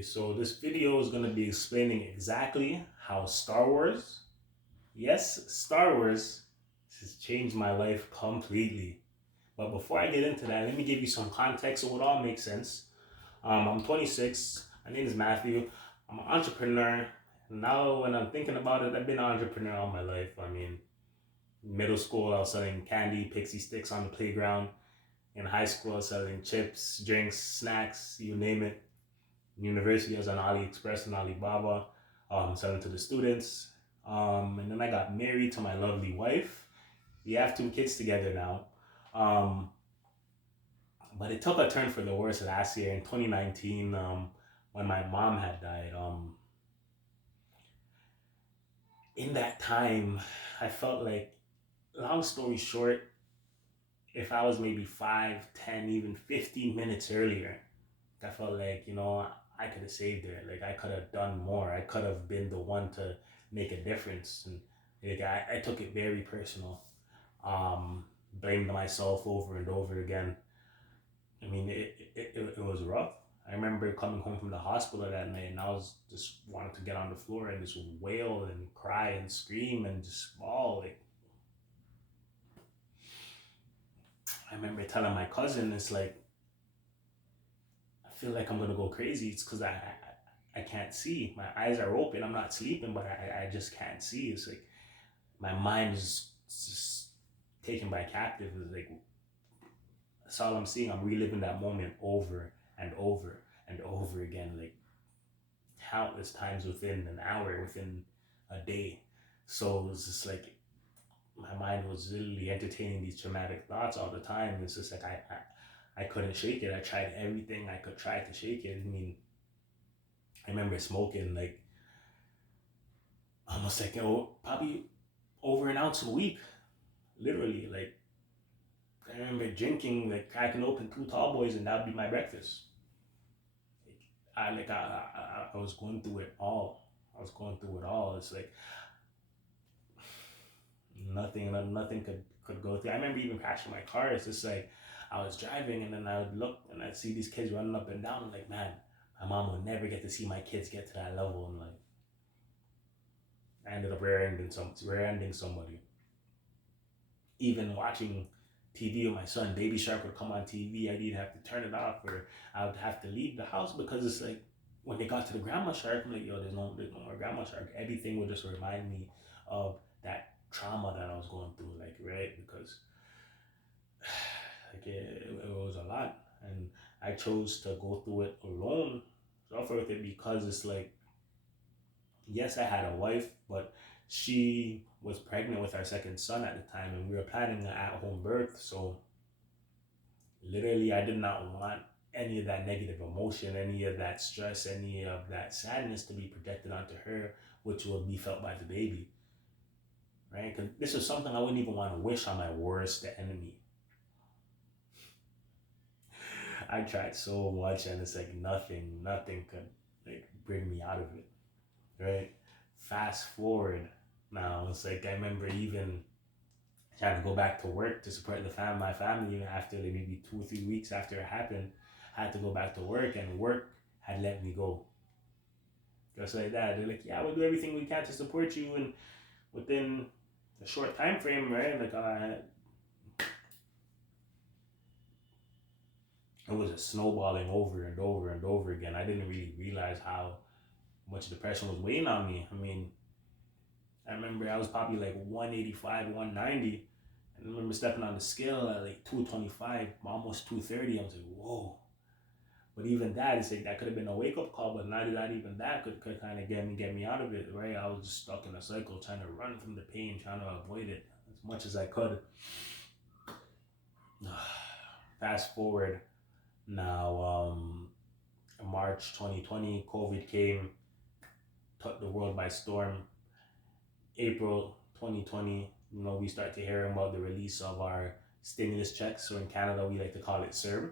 Okay, so this video is going to be explaining exactly how Star Wars, yes, Star Wars, has changed my life completely. But before I get into that, let me give you some context so it all makes sense. I'm 26. My name is Matthew. I'm an entrepreneur. Now, when I'm thinking about it, I've been an entrepreneur all my life. I mean, in middle school, I was selling candy, pixie sticks on the playground. In high school, I was selling chips, drinks, snacks, you name it. University, I was on AliExpress and Alibaba, selling to the students. And then I got married to my lovely wife. We have two kids together now. Um, but it took a turn for the worse last year in 2019 when my mom had died. In that time, I felt like, long story short, if I was maybe 5, 10, even 15 minutes earlier, I felt like, I could have saved her. Like, I could have done more. I could have been the one to make a difference. And like, I took it very personal. Blamed myself over and over again. I mean, it was rough. I remember coming home from the hospital that night and I was just wanted to get on the floor and just wail and cry and scream and just bawl. Like, I remember telling my cousin, it's like, I feel like I'm gonna go crazy. It's because I can't see. My eyes are open. I'm not sleeping, but I just can't see. It's like my mind is just taken by captive. It's like that's all I'm seeing. I'm reliving that moment over and over and over again, like countless times within an hour, within a day. So it's just like my mind was literally entertaining these traumatic thoughts all the time. It's just like I couldn't shake it. I tried everything I could try to shake it. I mean, I remember smoking like almost like probably over an ounce a week, literally. Like I remember drinking, like cracking open two tall boys, and that'd be my breakfast. I was going through it all. I was going through it all. It's like nothing could go through. I remember even crashing my car. It's just like I was driving and then I would look and I'd see these kids running up and down. I'm like, man, my mom would never get to see my kids get to that level. And like I ended up rear-ending somebody. Even watching TV with my son, Baby Shark would come on TV. I'd either have to turn it off or I would have to leave the house because it's like when they got to the Grandma Shark, I'm like, yo, there's no more Grandma Shark. Everything would just remind me of that trauma that I was going through, like, right? Because like it was a lot, and I chose to go through it alone, suffer with it because it's like, yes, I had a wife, but she was pregnant with our second son at the time, and we were planning an at-home birth. So literally, I did not want any of that negative emotion, any of that stress, any of that sadness to be projected onto her, which would be felt by the baby, right? Because this is something I wouldn't even want to wish on my worst enemy. I tried so much, and it's like nothing could like bring me out of it, right? Fast forward now, it's like I remember even trying to go back to work to support my family after like maybe 2 or 3 weeks after it happened. I had to go back to work, and work had let me go. Just like that. They're like, yeah, we'll do everything we can to support you, and within a short time frame, right? Like, it was just snowballing over and over and over again. I didn't really realize how much depression was weighing on me. I mean, I remember I was probably like 185, 190. And I remember stepping on the scale at like 225, almost 230. I was like, whoa. But even that, it's like that could have been a wake up call, but not even that could kind of get me out of it, right? I was just stuck in a cycle, trying to run from the pain, trying to avoid it as much as I could. Fast forward now, March 2020, COVID came, took the world by storm. April 2020, we start to hear about the release of our stimulus checks. So in Canada, we like to call it CERB.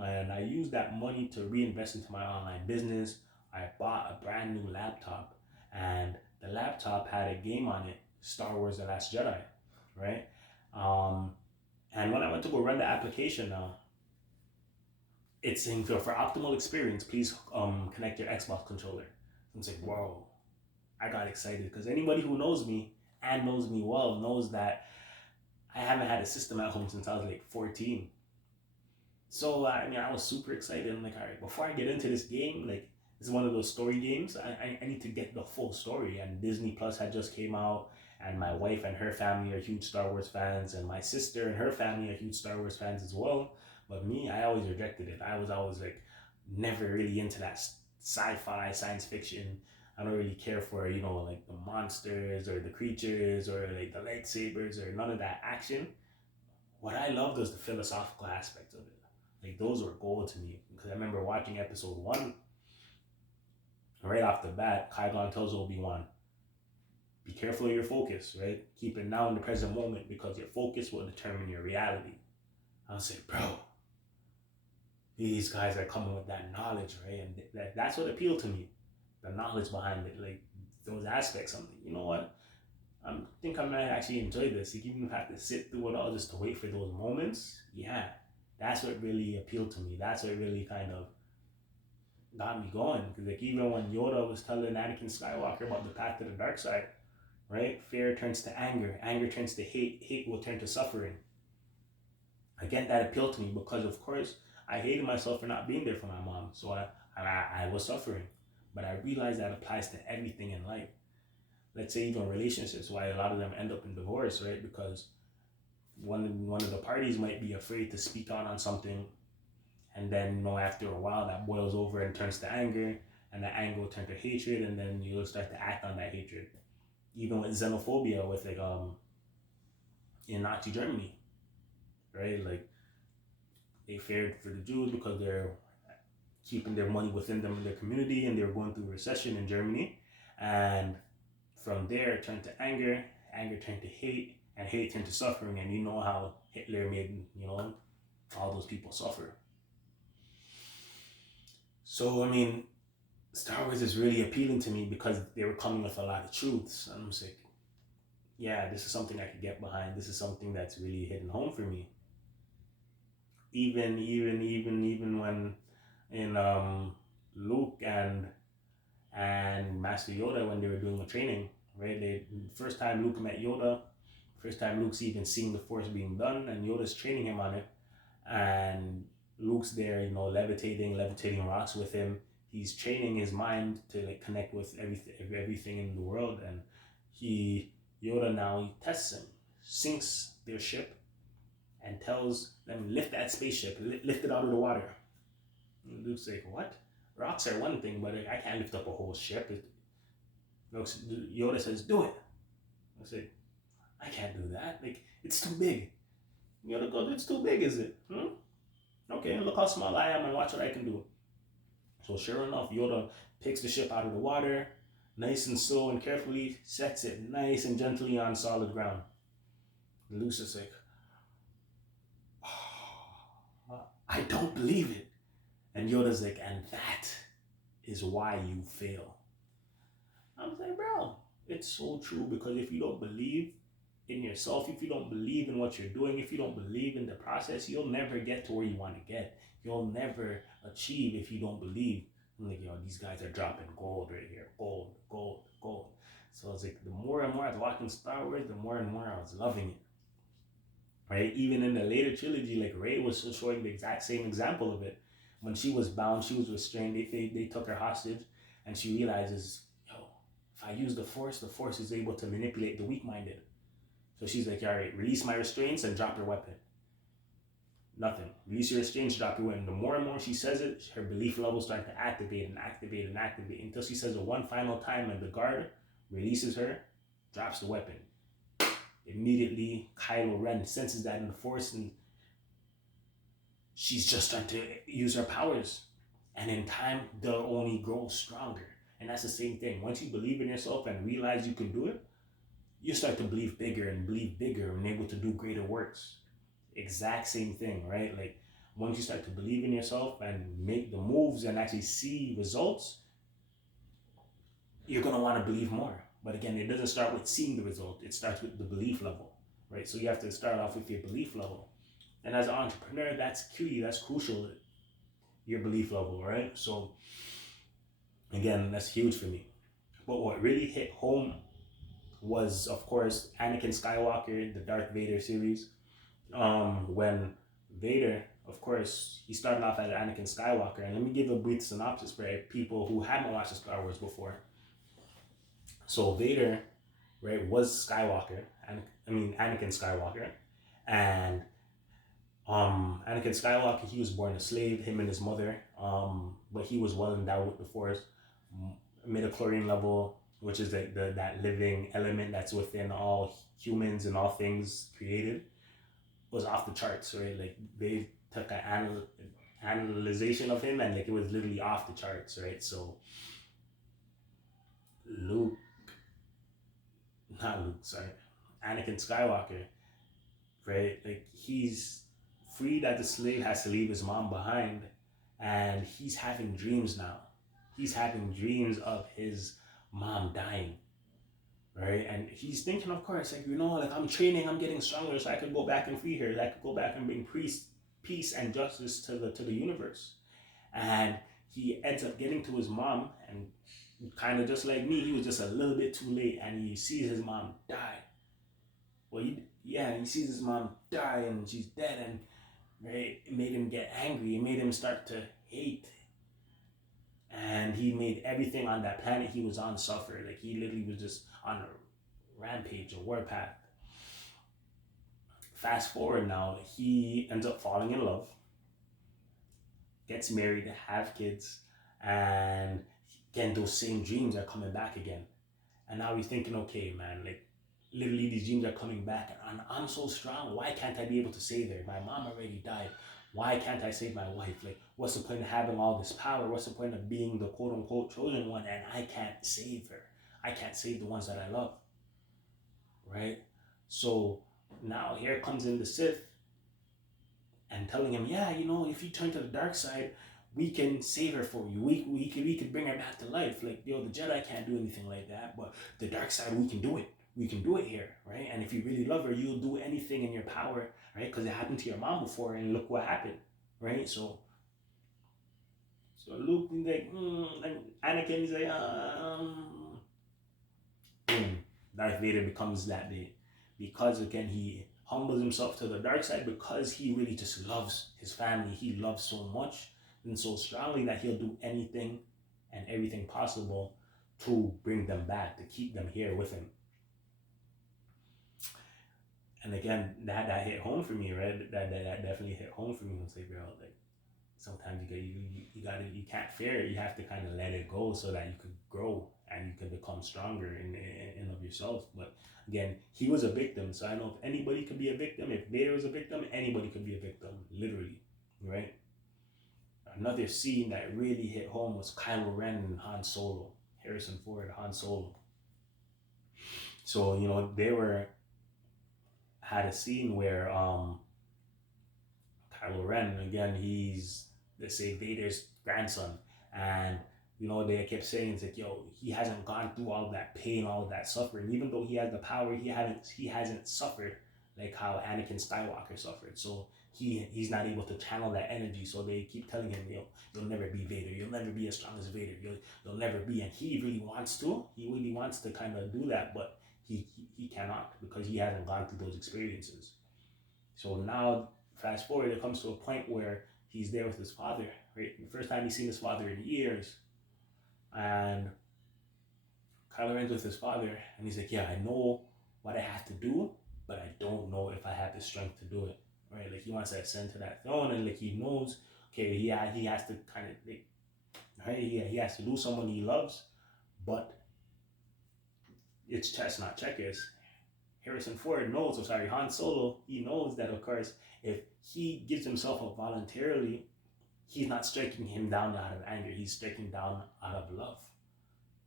And I used that money to reinvest into my online business. I bought a brand new laptop, and the laptop had a game on it, Star Wars: The Last Jedi, right? Um, and when I went to go run the application now, it's saying for optimal experience, please connect your Xbox controller. I'm like, whoa, I got excited because anybody who knows me and knows me well knows that I haven't had a system at home since I was like 14. So I mean, I was super excited. I'm like, all right, before I get into this game, like this is one of those story games. I need to get the full story. And Disney Plus had just came out, and my wife and her family are huge Star Wars fans, and my sister and her family are huge Star Wars fans as well. But me, I always rejected it. I was always like, never really into that sci-fi, science fiction. I don't really care for like the monsters or the creatures or like the lightsabers or none of that action. What I loved was the philosophical aspect of it. Like those were gold to me because I remember watching episode one. Right off the bat, Qui-Gon tells Obi-Wan, "Be careful of your focus, right? Keep it now in the present moment because your focus will determine your reality." I was like, bro, these guys are coming with that knowledge, right? And that's what appealed to me, the knowledge behind it, like those aspects. I'm like, you know what? I think I might actually enjoy this. You even have to sit through it all just to wait for those moments. Yeah, that's what really appealed to me. That's what really kind of got me going. Because like even when Yoda was telling Anakin Skywalker about the path to the dark side, right? Fear turns to anger. Anger turns to hate. Hate will turn to suffering. Again, that appealed to me because, of course, I hated myself for not being there for my mom. So I was suffering. But I realized that applies to everything in life. Let's say even relationships, why a lot of them end up in divorce, right? Because one of the parties might be afraid to speak out on something, and then after a while that boils over and turns to anger, and that anger will turn to hatred, and then you'll start to act on that hatred. Even with xenophobia, with like in Nazi Germany, right? Like they feared for the Jews because they're keeping their money within them in their community, and they were going through recession in Germany, and from there it turned to anger, anger turned to hate, and hate turned to suffering, and you know how Hitler made all those people suffer. So I mean, Star Wars is really appealing to me because they were coming with a lot of truths. And I'm like, yeah, this is something I could get behind. This is something that's really hitting home for me. Even when in Luke and Master Yoda, when they were doing the training, right? They first time Luke met Yoda, first time Luke's even seeing the Force being done, and Yoda's training him on it, and Luke's there, levitating rocks with him. He's training his mind to like connect with everything in the world, and Yoda now he tests him, sinks their ship, and tells them lift that spaceship, lift it out of the water. And Luke's like, what? Rocks are one thing, but I can't lift up a whole ship. Yoda says, do it. I say, I can't do that. Like, it's too big. Yoda goes, it's too big, is it? Okay, look how small I am and watch what I can do. So sure enough, Yoda picks the ship out of the water, nice and slow and carefully sets it nice and gently on solid ground. And Luke's just like, oh, I don't believe it. And Yoda's like, and that is why you fail. I was like, bro, it's so true, because if you don't believe in yourself, if you don't believe in what you're doing, if you don't believe in the process, you'll never get to where you want to get. You'll never achieve if you don't believe. I'm like, these guys are dropping gold right here. Gold, gold, gold. So I was like, the more and more I was watching Star Wars, the more and more I was loving it. Right? Even in the later trilogy, like Rey was showing the exact same example of it. When she was bound, she was restrained. They took her hostage, and she realizes, if I use the Force is able to manipulate the weak-minded. So she's like, all right, release my restraints and drop your weapon. Nothing. Release your restraints, drop your weapon. The more and more she says it, her belief levels start to activate until she says it one final time, and the guard releases her, drops the weapon. Immediately, Kylo Ren senses that in the Force, and she's just starting to use her powers. And in time, they'll only grow stronger. And that's the same thing. Once you believe in yourself and realize you can do it, you start to believe bigger and able to do greater works. Exact same thing, right? Like once you start to believe in yourself and make the moves and actually see results, you're going to want to believe more. But again, it doesn't start with seeing the result. It starts with the belief level, right? So you have to start off with your belief level. And as an entrepreneur, that's key. That's crucial. your belief level, right? So again, that's huge for me. But what really hit home was, of course, Anakin Skywalker, the Darth Vader series. When Vader, of course, he started off as Anakin Skywalker, and let me give a brief synopsis for people who haven't watched the Star Wars before. So Vader, right, was Skywalker, and I mean Anakin Skywalker, and Anakin Skywalker, he was born a slave, him and his mother, but he was well endowed with the Force, midichlorian level, which is the that living element that's within all humans and all things created, was off the charts, right? Like they took an analyzation of him, and like it was literally off the charts, right? So Luke, not Luke, sorry, Anakin Skywalker, right? Like he's freed as a slave, has to leave his mom behind, and he's having dreams now. He's having dreams of his mom dying, right? And he's thinking, of course, like, like I'm training, I'm getting stronger, so I could go back and free her. I could go back and bring peace and justice to the universe. And he ends up getting to his mom, and kind of just like me, he was just a little bit too late, and he sees his mom die. Well, he sees his mom die, and she's dead, and right, it made him get angry. It made him start to hate, and he made everything on that planet he was on suffer. Like he literally was just on a rampage, a warpath. Fast forward now, he ends up falling in love, gets married, have kids, and again those same dreams are coming back again. And now he's thinking, okay, man, like literally these dreams are coming back, and I'm so strong. Why can't I be able to save her? My mom already died. Why can't I save my wife? Like, what's the point of having all this power? What's the point of being the quote unquote chosen one, and I can't save her? I can't save the ones that I love, right? So now here comes in the Sith and telling him, yeah, if you turn to the dark side, we can save her for you. We could bring her back to life. Like, the Jedi can't do anything like that, but the dark side, we can do it. We can do it here, right? And if you really love her, you'll do anything in your power, right? Because it happened to your mom before, and look what happened, right? So Luke is like, and Anakin is like, boom. Darth Vader becomes that day, because again he humbles himself to the dark side, because he really just loves his family. He loves so much and so strongly that he'll do anything and everything possible to bring them back, to keep them here with him. And again, that hit home for me, right? That definitely hit home for me. It's like, bro, like sometimes you can't fear it. You have to kind of let it go so that you could grow and you can become stronger in of yourself. But again, he was a victim, so I know if anybody could be a victim, if Vader was a victim, anybody could be a victim, literally, right? Another scene that really hit home was Kylo Ren and Han Solo, Harrison Ford, Han Solo. So they had a scene where Kylo Ren, again, he's, let's say, Vader's grandson, and they kept saying, it's like, yo, he hasn't gone through all of that pain, all of that suffering. Even though he has the power, he hasn't suffered like how Anakin Skywalker suffered. So he's not able to channel that energy. So they keep telling him, yo, you'll never be Vader. You'll never be as strong as Vader. You'll never be. And he really wants to. He really wants to kind of do that, but he cannot, because he hasn't gone through those experiences. So now, fast forward, it comes to a point where he's there with his father, right? The first time he's seen his father in years. And Kylo Ren's with his father, and he's like, yeah, I know what I have to do, but I don't know if I have the strength to do it, right? Like, he wants to ascend to that throne, and like he knows, okay, he has to kind of, like, right? He has to lose someone he loves, but it's chess, not checkers. Harrison Ford knows, or sorry, Han Solo, he knows that, of course, if he gives himself up voluntarily, he's not striking him down out of anger. He's striking down out of love.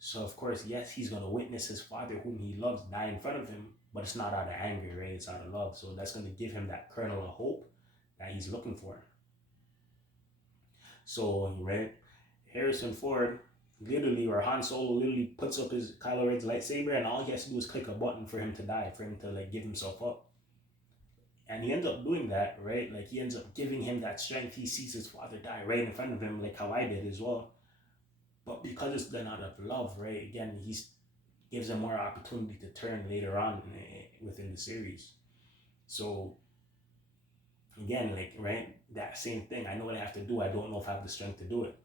So, of course, yes, he's going to witness his father, whom he loves, die in front of him, but it's not out of anger, right? It's out of love. So that's going to give him that kernel of hope that he's looking for. So, right, Harrison Ford literally, or Han Solo literally puts up his Kylo Ren's lightsaber, and all he has to do is click a button for him to die, for him to like give himself up. And he ends up doing that, right? Like he ends up giving him that strength. He sees his father die right in front of him, like how I did as well. But because it's done out of love, right? Again, he gives him more opportunity to turn later on within the series. So again, like, right, that same thing. I know what I have to do. I don't know if I have the strength to do it.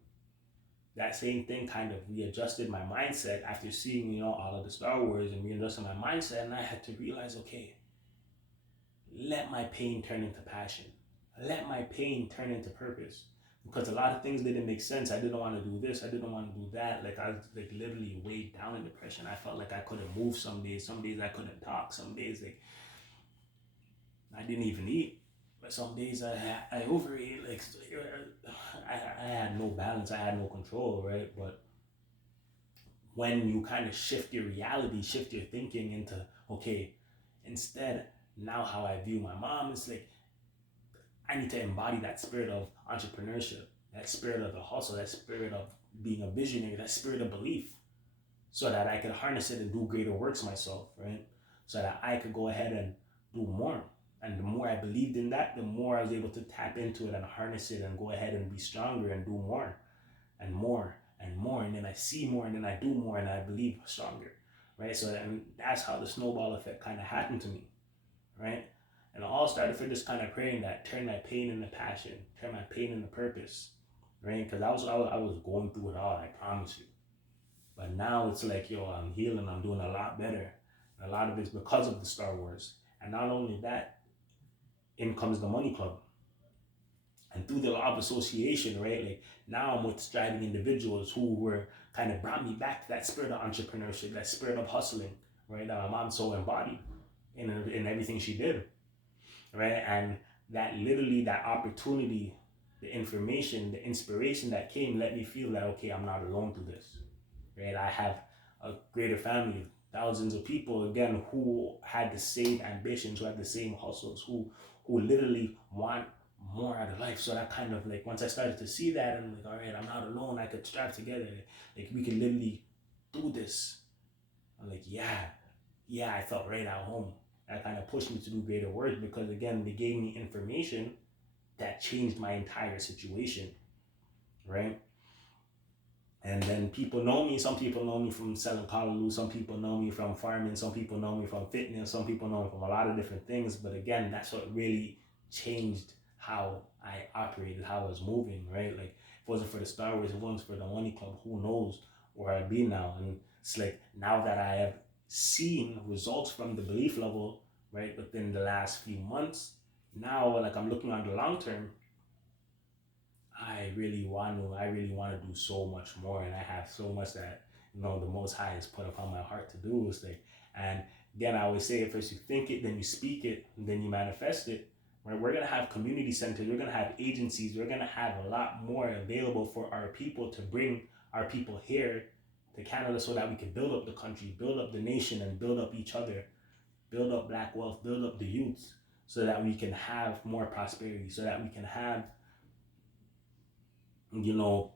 That same thing kind of readjusted my mindset after seeing, all of the Star Wars, and readjusted my mindset. And I had to realize, okay, let my pain turn into passion. Let my pain turn into purpose. Because a lot of things didn't make sense. I didn't want to do this. I didn't want to do that. Like I was like literally weighed down in depression. I felt like I couldn't move some days. Some days I couldn't talk. Some days like I didn't even eat. But some days I overate. Like I had no balance. I had no control, right? But when you kind of shift your reality, shift your thinking into, okay, instead, now how I view my mom is like, I need to embody that spirit of entrepreneurship, that spirit of the hustle, that spirit of being a visionary, that spirit of belief, so that I could harness it and do greater works myself, right? So that I could go ahead and do more. And the more I believed in that, the more I was able to tap into it and harness it and go ahead and be stronger and do more and more and more. And then I see more and then I do more and I believe stronger, right? So and that's how the snowball effect kind of happened to me, right? And it all started for just kind of praying that turn my pain into passion, turn my pain into purpose, right? Because I was going through it all, I promise you. But now it's like, yo, I'm healing, I'm doing a lot better. And a lot of it's because of the Star Wars. And not only that, in comes the Money Club. And through the law of association, right? Like now I'm with striving individuals who were kind of brought me back to that spirit of entrepreneurship, that spirit of hustling, right? That my mom so embodied in everything she did, right? And that literally, that opportunity, the information, the inspiration that came let me feel that, okay, I'm not alone through this, right? I have a greater family, thousands of people, again, who had the same ambitions, who had the same hustles, who literally want more out of life. So that kind of like, once I started to see that, I'm like, all right, I'm not alone. I could strive together. Like we can literally do this. I'm like, yeah, I felt right at home. That kind of pushed me to do greater work because again, they gave me information that changed my entire situation, right? And then people know me. Some people know me from selling callaloo. Some people know me from farming. Some people know me from fitness. Some people know me from a lot of different things. But again, that's what really changed how I operated, how I was moving, right? Like, if it wasn't for the Star Wars, if it wasn't for the Money Club, who knows where I'd be now. And it's like, now that I have seen results from the belief level, right, within the last few months, now, like, I'm looking on the long term, I really want to do so much more, and I have so much that the Most High has put upon my heart to do. Is like, and again, I always say, first you think it, then you speak it, and then you manifest it. Right? We're gonna have community centers, we're gonna have agencies, we're gonna have a lot more available for our people to bring our people here to Canada, so that we can build up the country, build up the nation, and build up each other, build up Black wealth, build up the youth, so that we can have more prosperity, so that we can have you know,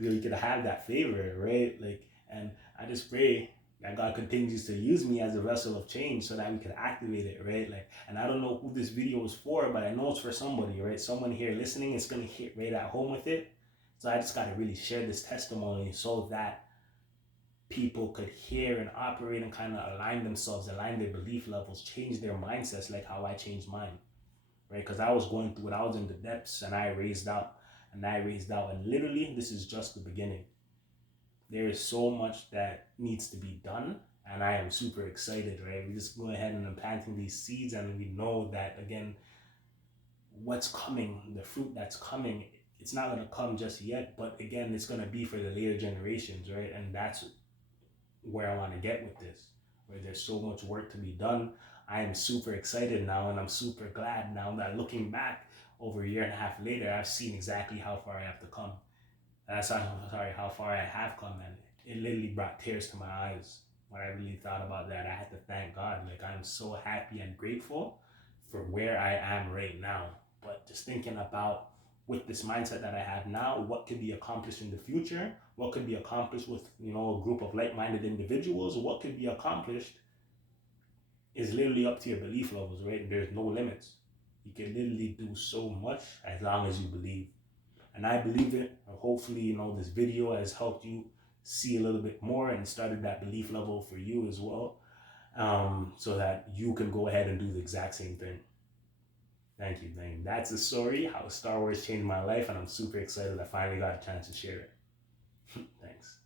you could have that favor, right? Like, and I just pray that God continues to use me as a vessel of change so that we can activate it, right? Like, and I don't know who this video is for, but I know it's for somebody, right? Someone here listening is going to hit right at home with it. So I just got to really share this testimony so that people could hear and operate and kind of align themselves, align their belief levels, change their mindsets, like how I changed mine, right? Because I was going through it, I was in the depths, and I raised out, and literally, this is just the beginning. There is so much that needs to be done, and I am super excited, right? We just go ahead and I'm planting these seeds, and we know that, again, what's coming, the fruit that's coming, it's not going to come just yet, but again, it's going to be for the later generations, right? And that's where I want to get with this, where there's so much work to be done. I am super excited now, and I'm super glad now that looking back over a year and a half later, I've seen exactly how far I have to come. How far I have come, and it literally brought tears to my eyes when I really thought about that. I had to thank God. Like, I'm so happy and grateful for where I am right now. But just thinking about, with this mindset that I have now, what could be accomplished in the future, what could be accomplished with a group of like-minded individuals, what could be accomplished is literally up to your belief levels, right? There's no limits. You can literally do so much as long as you believe. And I believe it. Hopefully, this video has helped you see a little bit more and started that belief level for you as well, so that you can go ahead and do the exact same thing. Thank you. That's the story, how Star Wars changed my life, and I'm super excited I finally got a chance to share it. Thanks.